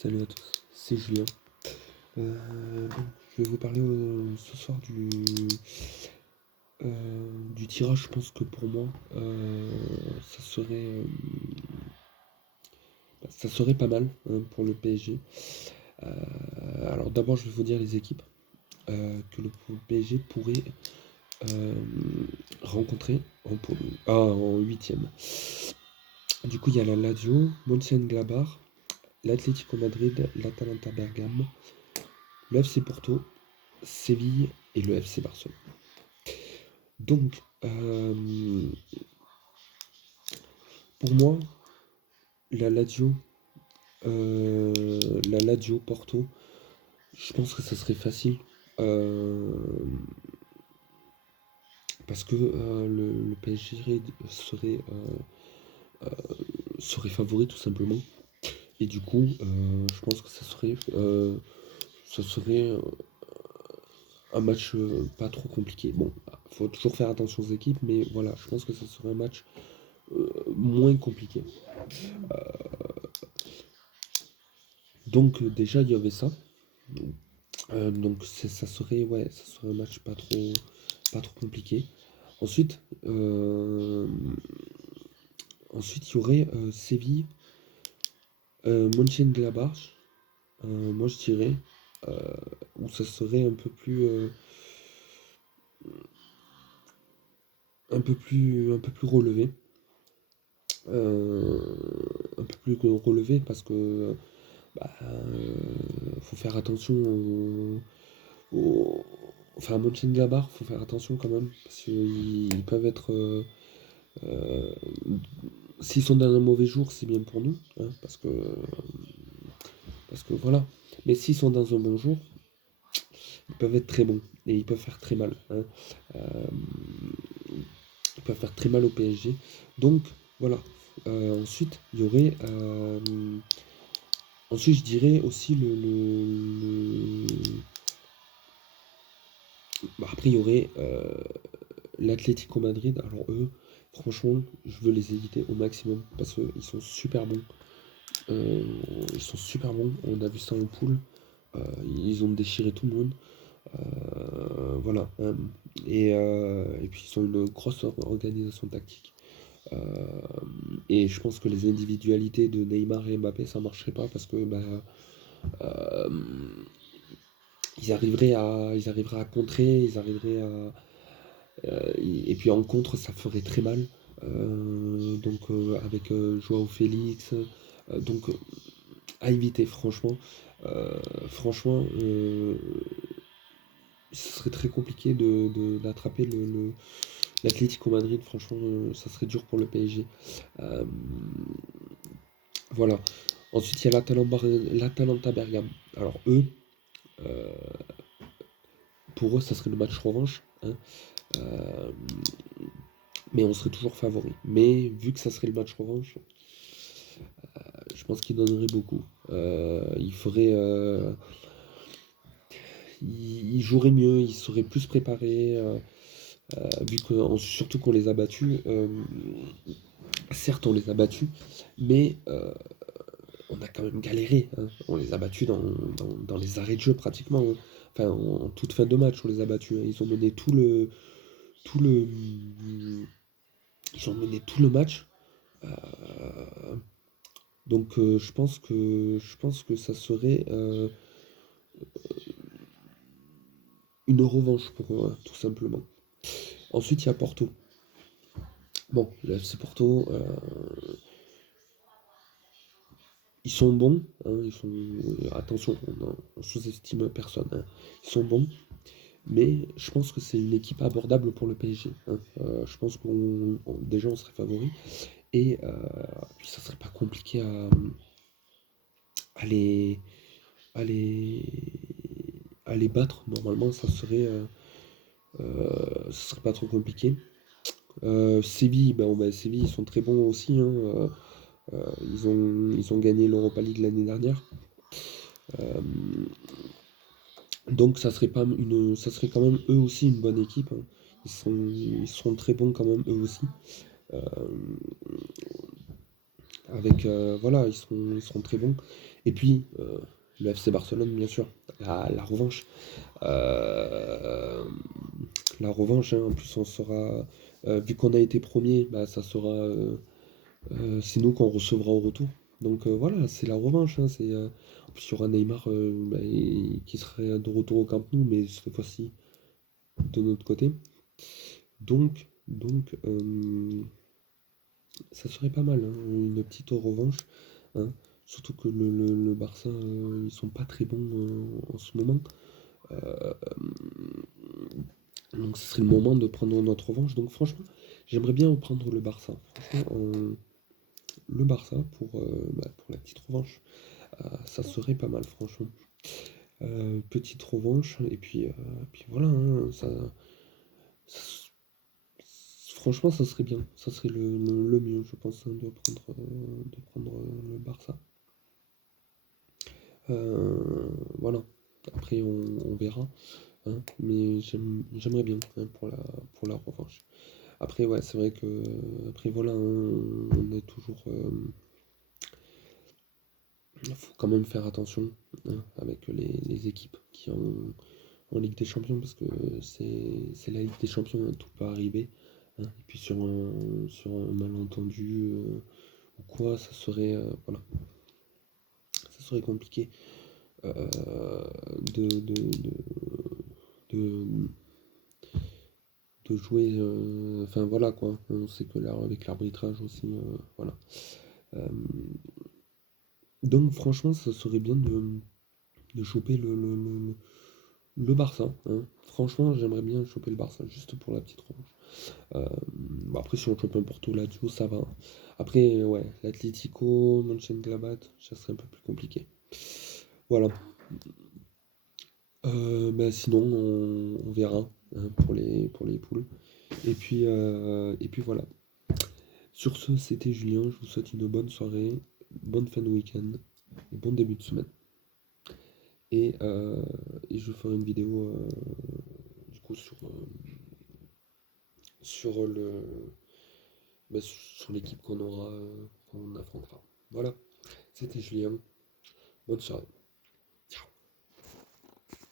Salut à tous, c'est Julien. Donc, je vais vous parler ce soir du tirage. Je pense que pour moi, ça serait pas mal hein, pour le PSG. Alors d'abord, je vais vous dire les équipes que le PSG pourrait euh, rencontrer en huitième. Du coup, il y a la Lazio, Mönchengladbach, l'Atlético Madrid, l'Atalanta Bergame, le FC Porto, Séville et le FC Barcelone. Donc, pour moi, la Lazio, la Lazio Porto, je pense que ça serait facile. Parce que le PSG serait favori tout simplement. Et du coup, je pense que ça serait un match pas trop compliqué. Bon, faut toujours faire attention aux équipes, mais voilà, je pense que ça serait un match moins compliqué. Donc déjà, il y avait ça. Donc ça serait un match pas trop compliqué. Ensuite, il y aurait Séville, Mönchengladbach. Moi, je dirais où ça serait un peu plus relevé. Un peu plus relevé parce que faut faire attention au, enfin à Mönchengladbach, faut faire attention quand même parce qu'ils peuvent être euh, s'ils sont dans un mauvais jour, c'est bien pour nous hein, parce que voilà. Mais s'ils sont dans un bon jour, ils peuvent être très bons et ils peuvent faire très mal hein. Euh, Ils peuvent faire très mal au PSG. Donc voilà. Ensuite, il y aurait ensuite, je dirais aussi après, il y aurait l'Atlético Madrid. Alors, eux, franchement, je veux les éviter au maximum parce qu'ils sont super bons. Euh, Ils sont super bons. On a vu ça en poule. Ils ont déchiré tout le monde. Voilà. Et puis, ils ont une grosse organisation tactique. Euh, et je pense que les individualités de Neymar et Mbappé, ça marcherait pas parce que euh, ils arriveraient à contrer, et puis en contre, ça ferait très mal. Donc avec Joao Félix, donc à éviter franchement. Franchement, ce serait très compliqué d'attraper l'Atlético Madrid. Franchement, ça serait dur pour le PSG. Euh, voilà. Ensuite, il y a l'Atalanta Bergame. Alors eux, euh, pour eux, ça serait le match revanche. Hein. Euh, mais on serait toujours favori. Mais vu que ça serait le match revanche, je pense qu'il donnerait beaucoup. Il jouerait mieux, il serait plus préparé, vu que surtout qu'on les a battus. Certes, on les a battus, mais on a quand même galéré. Hein. On les a battus dans les arrêts de jeu pratiquement. Hein. Enfin, en toute fin de match, on les a battus. Hein. Ils ont mené tout le, tout le match. Euh, donc je pense que ça serait une revanche pour eux, tout simplement. Ensuite, il y a Porto. Bon, le FC Porto, ils sont bons. Hein, attention, on sous-estime personne. Hein. Ils sont bons, mais je pense que c'est une équipe abordable pour le PSG. Hein. Je pense déjà on serait favori et puis ça serait pas compliqué à les à les à les battre. Normalement, ce serait pas trop compliqué. Séville, Séville, ils sont très bons aussi. Hein, ils ont gagné l'Europa League l'année dernière. Euh, donc ça serait quand même eux aussi une bonne équipe. Hein. Ils seront très bons quand même eux aussi. Euh, avec voilà, ils seront très bons. Et puis le FC Barcelone, bien sûr, la revanche. Euh, la revanche, hein, en plus, on sera, vu qu'on a été premier, bah, ça sera, c'est nous qu'on recevra au retour. Donc voilà, c'est la revanche, hein, en plus, il y aura Neymar bah, qui serait de retour au Camp Nou, mais cette fois-ci de notre côté. Donc, ça serait pas mal, hein, une petite revanche, hein. Surtout que le Barça, ils sont pas très bons en ce moment. Euh, donc ce serait le moment de prendre notre revanche. Donc franchement, j'aimerais bien prendre le Barça. Franchement, le Barça bah, pour la petite revanche. Ça serait pas mal, franchement. Petite revanche, et puis voilà, hein, ça- franchement, ça serait bien. Ça serait le mieux, je pense, hein, de prendre le Barça. Voilà. Après, on verra, hein, mais j'aimerais bien, hein, pour la revanche. Après, ouais, c'est vrai que après voilà, hein, on est toujours. Il faut quand même faire attention, hein, avec les équipes qui en Ligue des Champions, parce que c'est la Ligue des Champions, hein, tout peut arriver, hein. Et puis sur un malentendu ou quoi, ça serait compliqué euh, de, de, de, de, de jouer. Enfin voilà quoi. On sait que là, avec l'arbitrage aussi, voilà. Euh, donc franchement, ça serait bien de choper le Barça, hein. Franchement, j'aimerais bien choper le Barça, juste pour la petite revanche. Bon, après, si on chope un Porto Lazio, ça va. Après, ouais, l'Atlético, Mönchengladbach, ça serait un peu plus compliqué. Voilà. Bah, sinon, on verra, hein, pour les poules. Et puis voilà. Sur ce, c'était Julien. Je vous souhaite une bonne soirée, bonne fin de week-end et bon début de semaine. Et je ferai une vidéo du coup sur sur l'équipe qu'on affrontera. Voilà, c'était Julien. Bonne soirée.